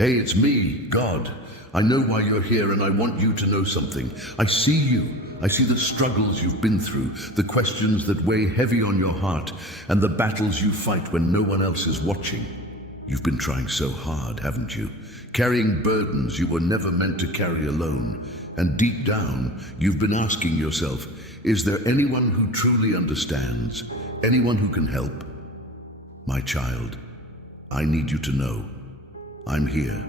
Hey, it's me, God. I know why you're here and I want you to know something. I see you. I see the struggles you've been through, the questions that weigh heavy on your heart, and the battles you fight when no one else is watching. You've been trying so hard, haven't you? Carrying burdens you were never meant to carry alone. And deep down, you've been asking yourself, is there anyone who truly understands? Anyone who can help? My child, I need you to know, I'm here.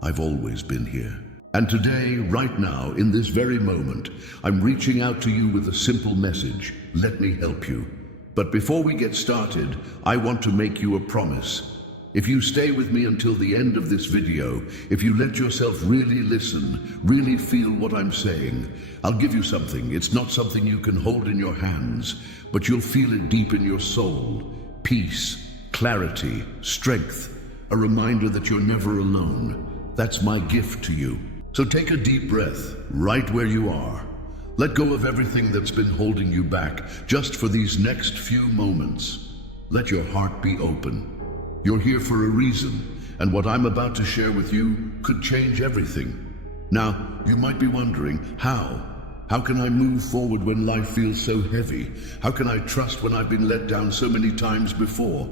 I've always been here. And today, right now, in this very moment, I'm reaching out to you with a simple message. Let me help you. But before we get started, I want to make you a promise. If you stay with me until the end of this video, if you let yourself really listen, really feel what I'm saying, I'll give you something. It's not something you can hold in your hands, but you'll feel it deep in your soul. Peace, clarity, strength, a reminder that you're never alone. That's my gift to you. So take a deep breath, right where you are. Let go of everything that's been holding you back, just for these next few moments. Let your heart be open. You're here for a reason, and what I'm about to share with you could change everything. Now, you might be wondering, how? How can I move forward when life feels so heavy? How can I trust when I've been let down so many times before?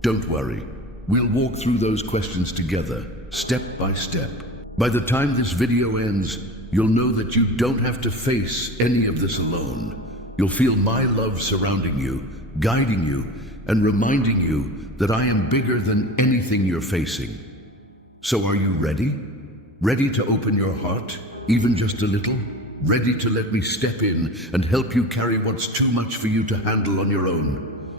Don't worry. We'll walk through those questions together, step by step. By the time this video ends, you'll know that you don't have to face any of this alone. You'll feel my love surrounding you, guiding you, and reminding you that I am bigger than anything you're facing. So are you ready? Ready to open your heart, even just a little? Ready to let me step in and help you carry what's too much for you to handle on your own?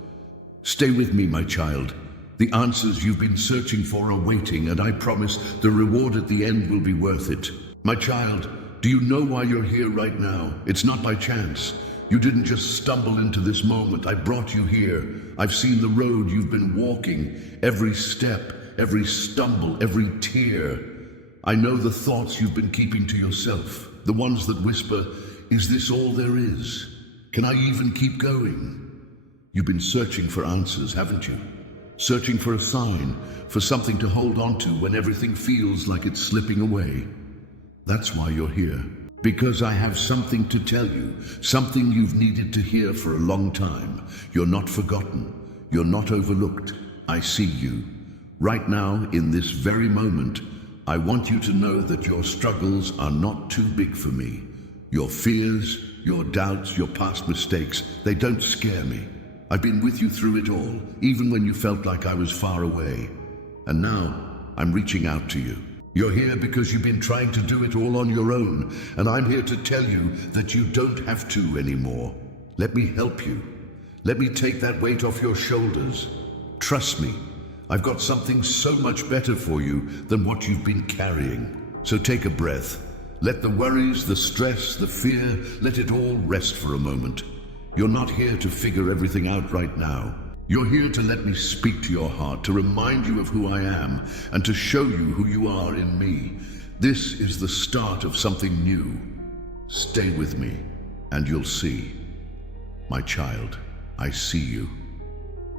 Stay with me, my child. The answers you've been searching for are waiting, and I promise the reward at the end will be worth it. My child, do you know why you're here right now? It's not by chance. You didn't just stumble into this moment. I brought you here. I've seen the road you've been walking, every step, every stumble, every tear. I know the thoughts you've been keeping to yourself, the ones that whisper, is this all there is? Can I even keep going? You've been searching for answers, haven't you? Searching for a sign, for something to hold on to when everything feels like it's slipping away. That's why you're here. Because I have something to tell you, something you've needed to hear for a long time. You're not forgotten. You're not overlooked. I see you. Right now, in this very moment, I want you to know that your struggles are not too big for me. Your fears, your doubts, your past mistakes, they don't scare me. I've been with you through it all, even when you felt like I was far away. And now, I'm reaching out to you. You're here because you've been trying to do it all on your own, and I'm here to tell you that you don't have to anymore. Let me help you. Let me take that weight off your shoulders. Trust me, I've got something so much better for you than what you've been carrying. So take a breath. Let the worries, the stress, the fear, let it all rest for a moment. You're not here to figure everything out right now. You're here to let me speak to your heart, to remind you of who I am, and to show you who you are in me. This is the start of something new. Stay with me, and you'll see. My child, I see you.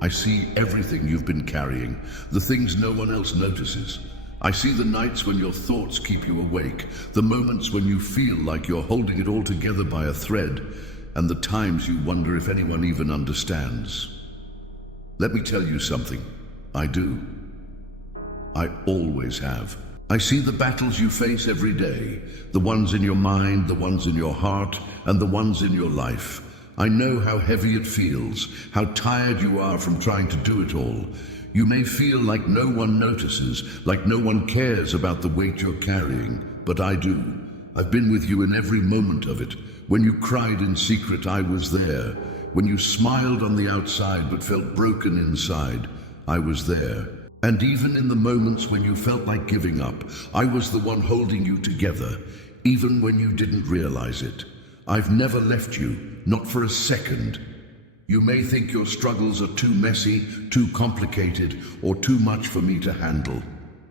I see everything you've been carrying, the things no one else notices. I see the nights when your thoughts keep you awake, the moments when you feel like you're holding it all together by a thread, and the times you wonder if anyone even understands. Let me tell you something. I do. I always have. I see the battles you face every day, the ones in your mind, the ones in your heart, and the ones in your life. I know how heavy it feels, how tired you are from trying to do it all. You may feel like no one notices, like no one cares about the weight you're carrying, but I do. I've been with you in every moment of it. When you cried in secret, I was there. When you smiled on the outside but felt broken inside, I was there. And even in the moments when you felt like giving up, I was the one holding you together, even when you didn't realize it. I've never left you, not for a second. You may think your struggles are too messy, too complicated, or too much for me to handle.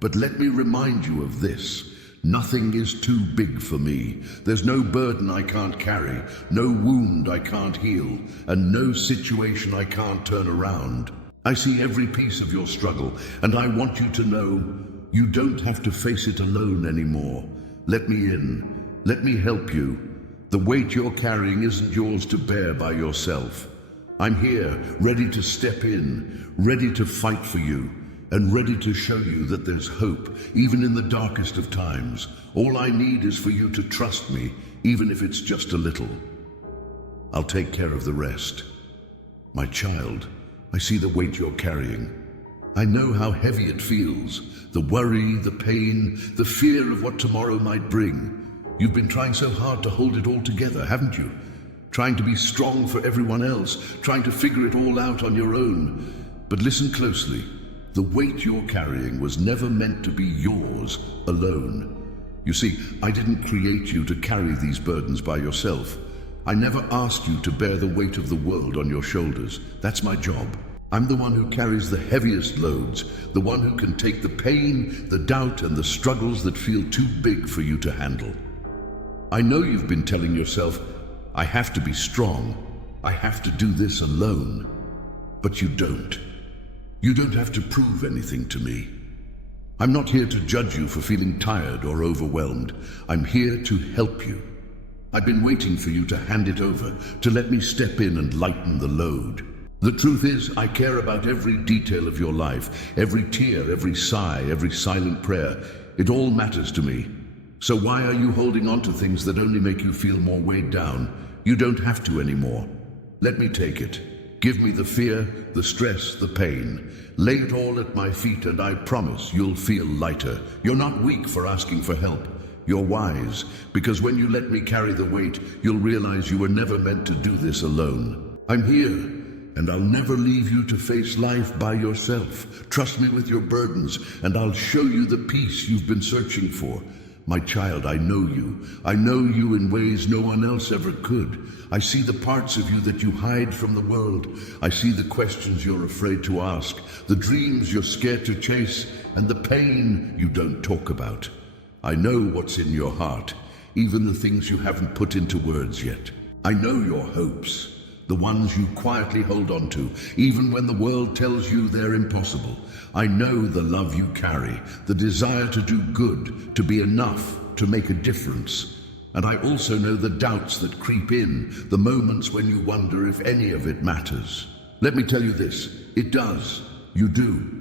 But let me remind you of this. Nothing is too big for me. There's no burden I can't carry, no wound I can't heal, and no situation I can't turn around. I see every piece of your struggle, and I want you to know You don't have to face it alone anymore. Let me in. Let me help you. The weight you're carrying isn't yours to bear by yourself. I'm here, ready to step in, ready to fight for you, and ready to show you that there's hope, even in the darkest of times. All I need is for you to trust me, even if it's just a little. I'll take care of the rest. My child, I see the weight you're carrying. I know how heavy it feels, the worry, the pain, the fear of what tomorrow might bring. You've been trying so hard to hold it all together, haven't you? Trying to be strong for everyone else, trying to figure it all out on your own. But listen closely. The weight you're carrying was never meant to be yours alone. You see, I didn't create you to carry these burdens by yourself. I never asked you to bear the weight of the world on your shoulders. That's my job. I'm the one who carries the heaviest loads, the one who can take the pain, the doubt, and the struggles that feel too big for you to handle. I know you've been telling yourself, I have to be strong. I have to do this alone. But you don't. You don't have to prove anything to me. I'm not here to judge you for feeling tired or overwhelmed. I'm here to help you. I've been waiting for you to hand it over, to let me step in and lighten the load. The truth is, I care about every detail of your life, every tear, every sigh, every silent prayer. It all matters to me. So why are you holding on to things that only make you feel more weighed down? You don't have to anymore. Let me take it. Give me the fear, the stress, the pain. Lay it all at my feet and I promise you'll feel lighter. You're not weak for asking for help. You're wise, because when you let me carry the weight, you'll realize you were never meant to do this alone. I'm here, and I'll never leave you to face life by yourself. Trust me with your burdens, and I'll show you the peace you've been searching for. My child, I know you. I know you in ways no one else ever could. I see the parts of you that you hide from the world. I see the questions you're afraid to ask, the dreams you're scared to chase, and the pain you don't talk about. I know what's in your heart, even the things you haven't put into words yet. I know your hopes, the ones you quietly hold on to, even when the world tells you they're impossible. I know the love you carry, the desire to do good, to be enough, to make a difference. And I also know the doubts that creep in, the moments when you wonder if any of it matters. Let me tell you this, it does. You do.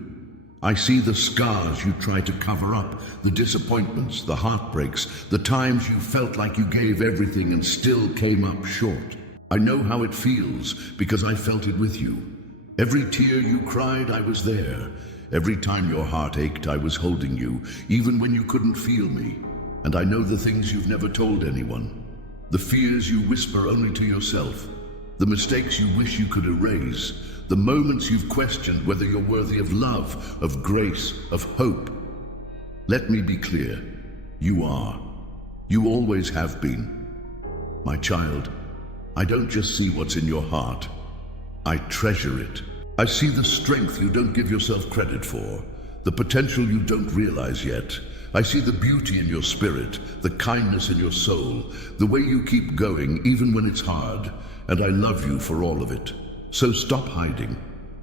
I see the scars you try to cover up, the disappointments, the heartbreaks, the times you felt like you gave everything and still came up short. I know how it feels because I felt it with you. Every tear you cried, I was there. Every time your heart ached, I was holding you, even when you couldn't feel me. And I know the things you've never told anyone, the fears you whisper only to yourself, the mistakes you wish you could erase, the moments you've questioned whether you're worthy of love, of grace, of hope. Let me be clear. You are. You always have been. My child, I don't just see what's in your heart. I treasure it. I see the strength you don't give yourself credit for, the potential you don't realize yet. I see the beauty in your spirit, the kindness in your soul, the way you keep going even when it's hard, and I love you for all of it. So stop hiding.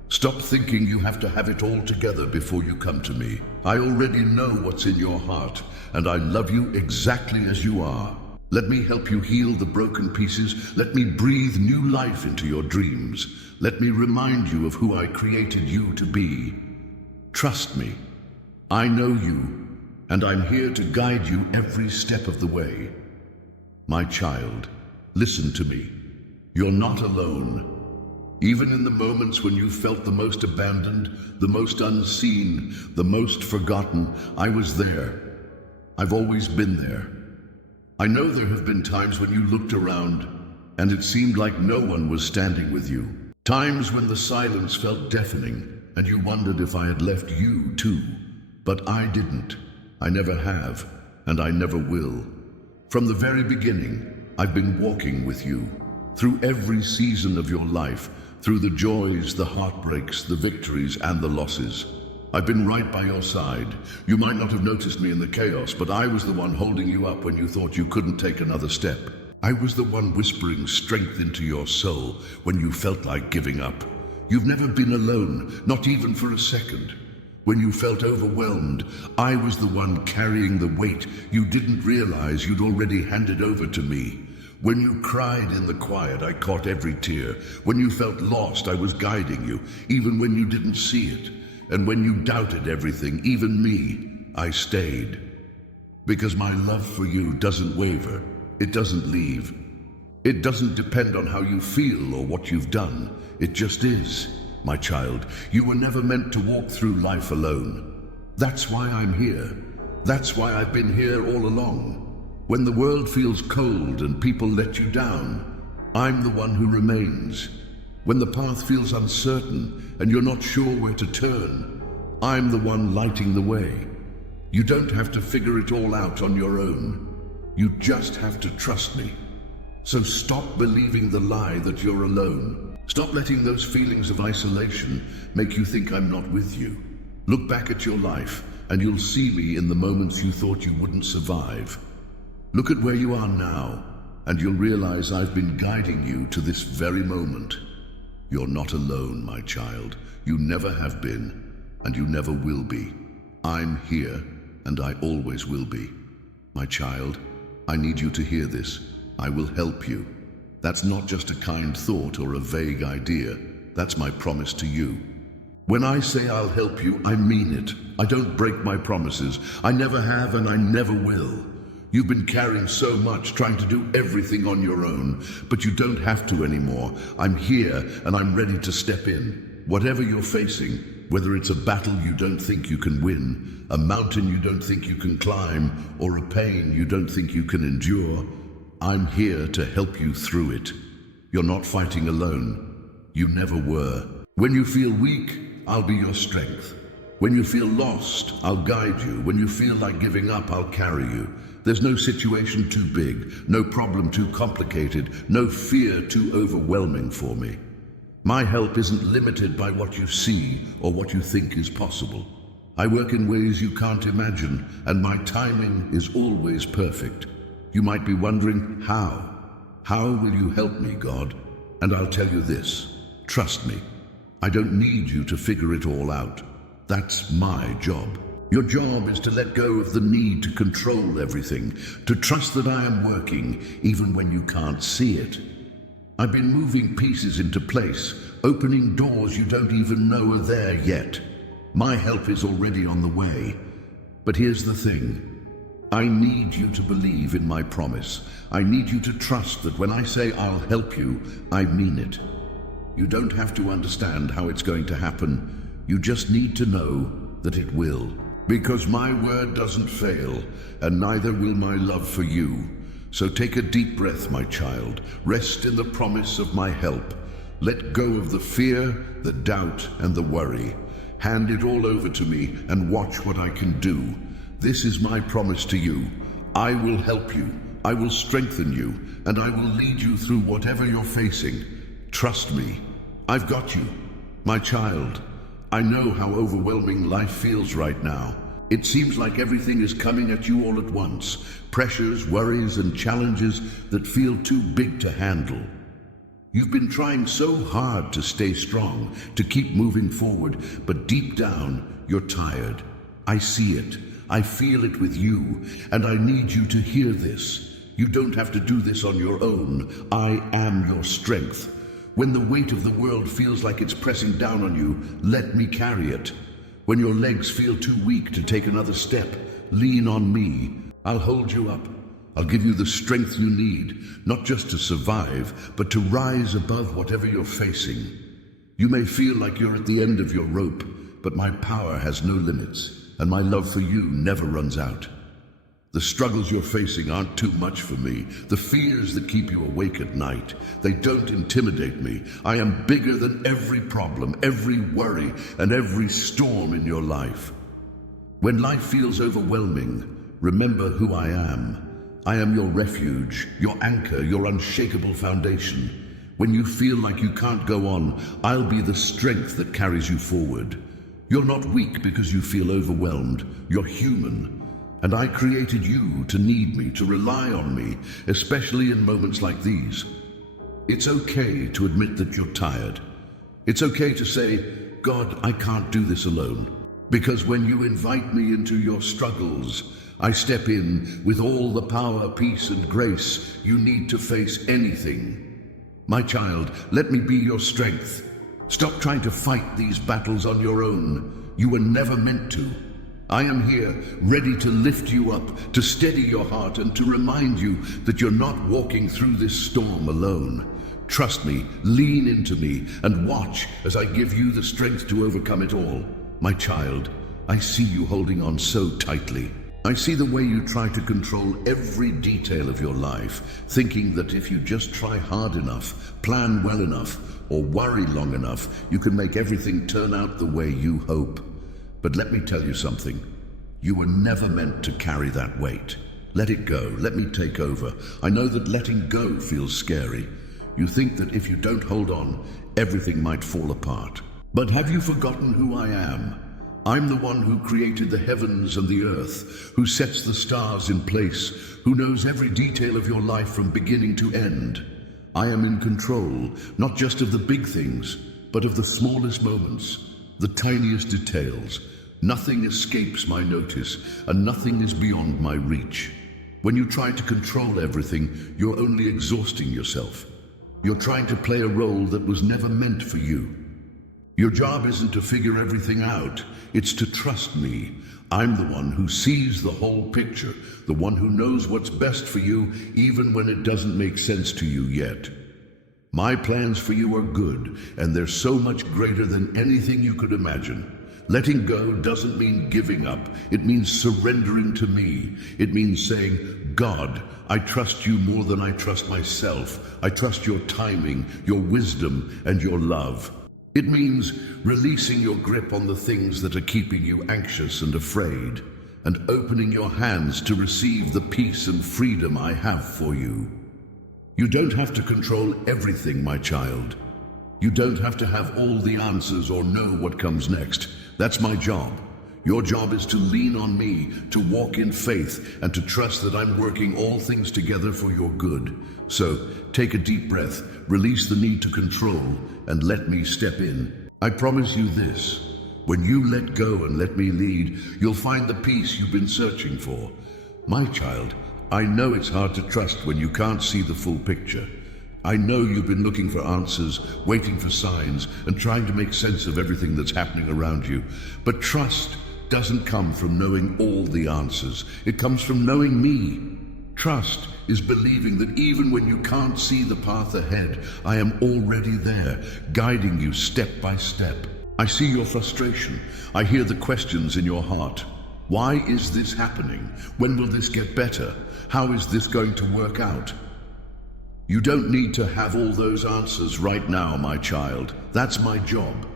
Stop thinking you have to have it all together before you come to me. I already know what's in your heart, and I love you exactly as you are. Let me help you heal the broken pieces. Let me breathe new life into your dreams. Let me remind you of who I created you to be. Trust me. I know you, and I'm here to guide you every step of the way. My child, listen to me. You're not alone. Even in the moments when you felt the most abandoned, the most unseen, the most forgotten, I was there. I've always been there. I know there have been times when you looked around and it seemed like no one was standing with you. Times when the silence felt deafening and you wondered if I had left you too. But I didn't. I never have, and I never will. From the very beginning, I've been walking with you. Through every season of your life, through the joys, the heartbreaks, the victories, and the losses. I've been right by your side. You might not have noticed me in the chaos, but I was the one holding you up when you thought you couldn't take another step. I was the one whispering strength into your soul when you felt like giving up. You've never been alone, not even for a second. When you felt overwhelmed, I was the one carrying the weight you didn't realize you'd already handed over to me. When you cried in the quiet, I caught every tear. When you felt lost, I was guiding you, even when you didn't see it. And when you doubted everything, even me, I stayed. Because my love for you doesn't waver. It doesn't leave. It doesn't depend on how you feel or what you've done. It just is. My child, you were never meant to walk through life alone. That's why I'm here. That's why I've been here all along. When the world feels cold and people let you down, I'm the one who remains. When the path feels uncertain and you're not sure where to turn, I'm the one lighting the way. You don't have to figure it all out on your own. You just have to trust me. So stop believing the lie that you're alone. Stop letting those feelings of isolation make you think I'm not with you. Look back at your life and you'll see me in the moments you thought you wouldn't survive. Look at where you are now and you'll realize I've been guiding you to this very moment. You're not alone, my child. You never have been and you never will be. I'm here and I always will be. My child, I need you to hear this. I will help you. That's not just a kind thought or a vague idea. That's my promise to you. When I say I'll help you, I mean it. I don't break my promises. I never have and I never will. You've been carrying so much, trying to do everything on your own, but you don't have to anymore. I'm here and I'm ready to step in. Whatever you're facing, whether it's a battle you don't think you can win, a mountain you don't think you can climb, or a pain you don't think you can endure, I'm here to help you through it. You're not fighting alone. You never were. When you feel weak, I'll be your strength. When you feel lost, I'll guide you. When you feel like giving up, I'll carry you. There's no situation too big, no problem too complicated, no fear too overwhelming for me. My help isn't limited by what you see or what you think is possible. I work in ways you can't imagine, and my timing is always perfect. You might be wondering, how? How will you help me, God? And I'll tell you this, trust me. I don't need you to figure it all out. That's my job. Your job is to let go of the need to control everything, to trust that I am working even when you can't see it. I've been moving pieces into place, opening doors you don't even know are there yet. My help is already on the way. But here's the thing. I need you to believe in my promise. I need you to trust that when I say I'll help you, I mean it. You don't have to understand how it's going to happen. You just need to know that it will. Because my word doesn't fail, and neither will my love for you. So take a deep breath, my child. Rest in the promise of my help. Let go of the fear, the doubt, and the worry. Hand it all over to me and watch what I can do. This is my promise to you. I will help you, I will strengthen you, and I will lead you through whatever you're facing. Trust me. I've got you. My child, I know how overwhelming life feels right now. It seems like everything is coming at you all at once. Pressures, worries, and challenges that feel too big to handle. You've been trying so hard to stay strong, to keep moving forward, but deep down, you're tired. I see it. I feel it with you, and I need you to hear this. You don't have to do this on your own. I am your strength. When the weight of the world feels like it's pressing down on you, let me carry it. When your legs feel too weak to take another step, lean on me. I'll hold you up. I'll give you the strength you need, not just to survive, but to rise above whatever you're facing. You may feel like you're at the end of your rope, but my power has no limits. And my love for you never runs out. The struggles you're facing aren't too much for me. The fears that keep you awake at night, they don't intimidate me. I am bigger than every problem, every worry, and every storm in your life. When life feels overwhelming, remember who I am. I am your refuge, your anchor, your unshakable foundation. When you feel like you can't go on, I'll be the strength that carries you forward. You're not weak because you feel overwhelmed. You're human. And I created you to need me, to rely on me, especially in moments like these. It's okay to admit that you're tired. It's okay to say, God, I can't do this alone. Because when you invite me into your struggles, I step in with all the power, peace, and grace you need to face anything. My child, let me be your strength. Stop trying to fight these battles on your own. You were never meant to. I am here, ready to lift you up, to steady your heart, and to remind you that you're not walking through this storm alone. Trust me, lean into me, and watch as I give you the strength to overcome it all. My child, I see you holding on so tightly. I see the way you try to control every detail of your life, thinking that if you just try hard enough, plan well enough, or worry long enough, you can make everything turn out the way you hope. But let me tell you something. You were never meant to carry that weight. Let it go. Let me take over. I know that letting go feels scary. You think that if you don't hold on, everything might fall apart. But have you forgotten who I am? I'm the one who created the heavens and the earth, who sets the stars in place, who knows every detail of your life from beginning to end. I am in control, not just of the big things, but of the smallest moments, the tiniest details. Nothing escapes my notice, and nothing is beyond my reach. When you try to control everything, you're only exhausting yourself. You're trying to play a role that was never meant for you. Your job isn't to figure everything out, it's to trust me. I'm the one who sees the whole picture, the one who knows what's best for you, even when it doesn't make sense to you yet. My plans for you are good, and they're so much greater than anything you could imagine. Letting go doesn't mean giving up. It means surrendering to me. It means saying, God, I trust you more than I trust myself. I trust your timing, your wisdom, and your love. It means releasing your grip on the things that are keeping you anxious and afraid, and opening your hands to receive the peace and freedom I have for you. You don't have to control everything, my child. You don't have to have all the answers or know what comes next. That's my job. Your job is to lean on me, to walk in faith, and to trust that I'm working all things together for your good. So, take a deep breath, release the need to control, and let me step in. I promise you this. When you let go and let me lead, you'll find the peace you've been searching for. My child, I know it's hard to trust when you can't see the full picture. I know you've been looking for answers, waiting for signs, and trying to make sense of everything that's happening around you. But trust doesn't come from knowing all the answers. It comes from knowing me. Trust is believing that even when you can't see the path ahead, I am already there, guiding you step by step. I see your frustration. I hear the questions in your heart. Why is this happening? When will this get better? How is this going to work out? You don't need to have all those answers right now, my child. That's my job.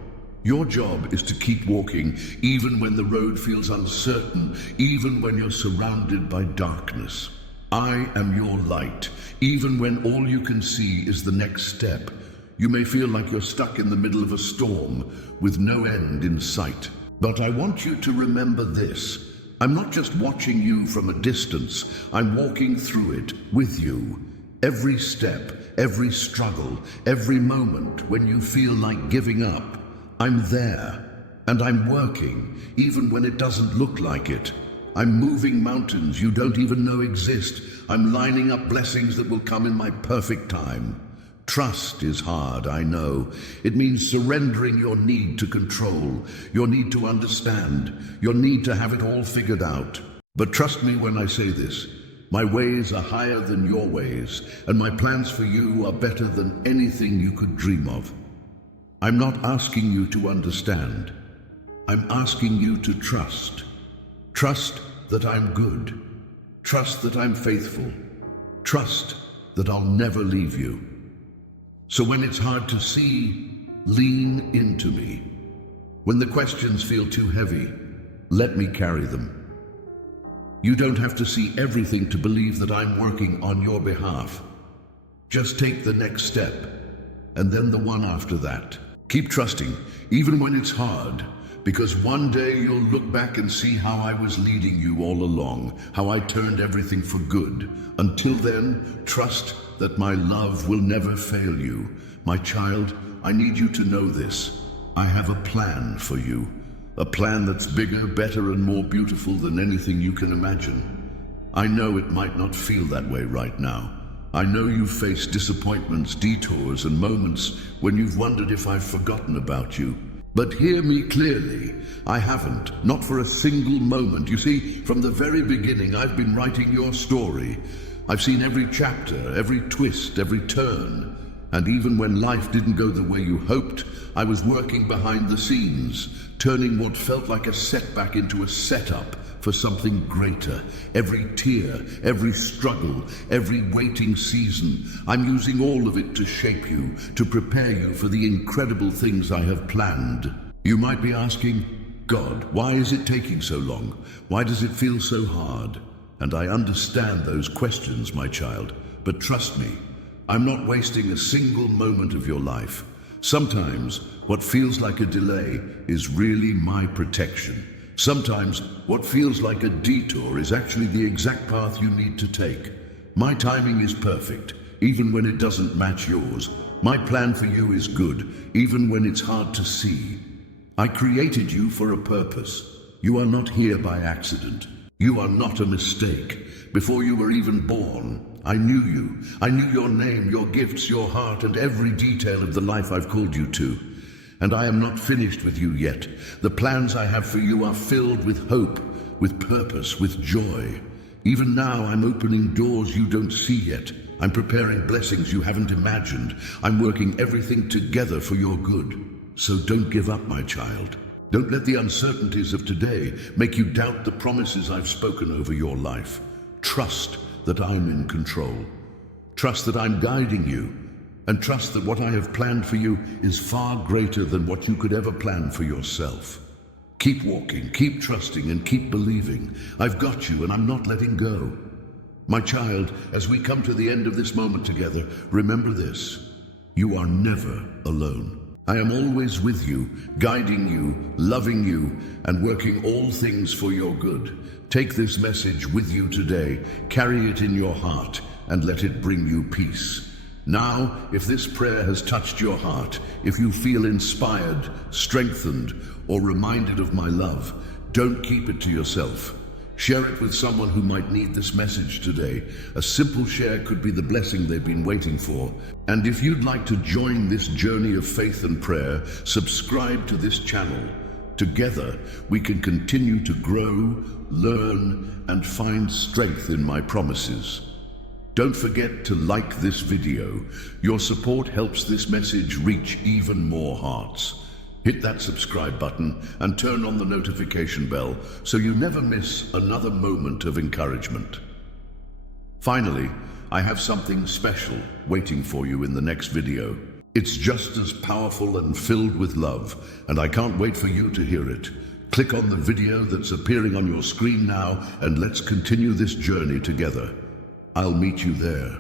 Your job is to keep walking, even when the road feels uncertain, even when you're surrounded by darkness. I am your light, even when all you can see is the next step. You may feel like you're stuck in the middle of a storm, with no end in sight. But I want you to remember this. I'm not just watching you from a distance. I'm walking through it with you. Every step, every struggle, every moment when you feel like giving up, I'm there, and I'm working, even when it doesn't look like it. I'm moving mountains you don't even know exist. I'm lining up blessings that will come in my perfect time. Trust is hard, I know. It means surrendering your need to control, your need to understand, your need to have it all figured out. But trust me when I say this. My ways are higher than your ways, and my plans for you are better than anything you could dream of. I'm not asking you to understand. I'm asking you to trust. Trust that I'm good. Trust that I'm faithful. Trust that I'll never leave you. So when it's hard to see, lean into me. When the questions feel too heavy, let me carry them. You don't have to see everything to believe that I'm working on your behalf. Just take the next step, and then the one after that. Keep trusting, even when it's hard, because one day you'll look back and see how I was leading you all along, how I turned everything for good. Until then, trust that my love will never fail you. My child, I need you to know this. I have a plan for you. A plan that's bigger, better, and more beautiful than anything you can imagine. I know it might not feel that way right now. I know you've faced disappointments, detours, and moments when you've wondered if I've forgotten about you. But hear me clearly, I haven't, not for a single moment. You see, from the very beginning, I've been writing your story. I've seen every chapter, every twist, every turn. And even when life didn't go the way you hoped, I was working behind the scenes, turning what felt like a setback into a setup for something greater. Every tear, every struggle, every waiting season, I'm using all of it to shape you, to prepare you for the incredible things I have planned. You might be asking, God, why is it taking so long? Why does it feel so hard? And I understand those questions, my child, but trust me, I'm not wasting a single moment of your life. Sometimes what feels like a delay is really my protection. Sometimes what feels like a detour is actually the exact path you need to take. My timing is perfect, even when it doesn't match yours. My plan for you is good, even when it's hard to see. I created you for a purpose. You are not here by accident. You are not a mistake. Before you were even born, I knew you. I knew your name, your gifts, your heart, and every detail of the life I've called you to. And I am not finished with you yet. The plans I have for you are filled with hope, with purpose, with joy. Even now, I'm opening doors you don't see yet. I'm preparing blessings you haven't imagined. I'm working everything together for your good. So don't give up, my child. Don't let the uncertainties of today make you doubt the promises I've spoken over your life. Trust that I'm in control. Trust that I'm guiding you. And trust that what I have planned for you is far greater than what you could ever plan for yourself. Keep walking, keep trusting, and keep believing. I've got you, and I'm not letting go. My child, as we come to the end of this moment together, remember this: you are never alone. I am always with you, guiding you, loving you, and working all things for your good. Take this message with you today, carry it in your heart, and let it bring you peace. Now, if this prayer has touched your heart, if you feel inspired, strengthened, or reminded of my love, don't keep it to yourself. Share it with someone who might need this message today. A simple share could be the blessing they've been waiting for. And if you'd like to join this journey of faith and prayer, subscribe to this channel. Together, we can continue to grow, learn, and find strength in my promises. Don't forget to like this video. Your support helps this message reach even more hearts. Hit that subscribe button and turn on the notification bell so you never miss another moment of encouragement. Finally, I have something special waiting for you in the next video. It's just as powerful and filled with love, and I can't wait for you to hear it. Click on the video that's appearing on your screen now, and let's continue this journey together. I'll meet you there.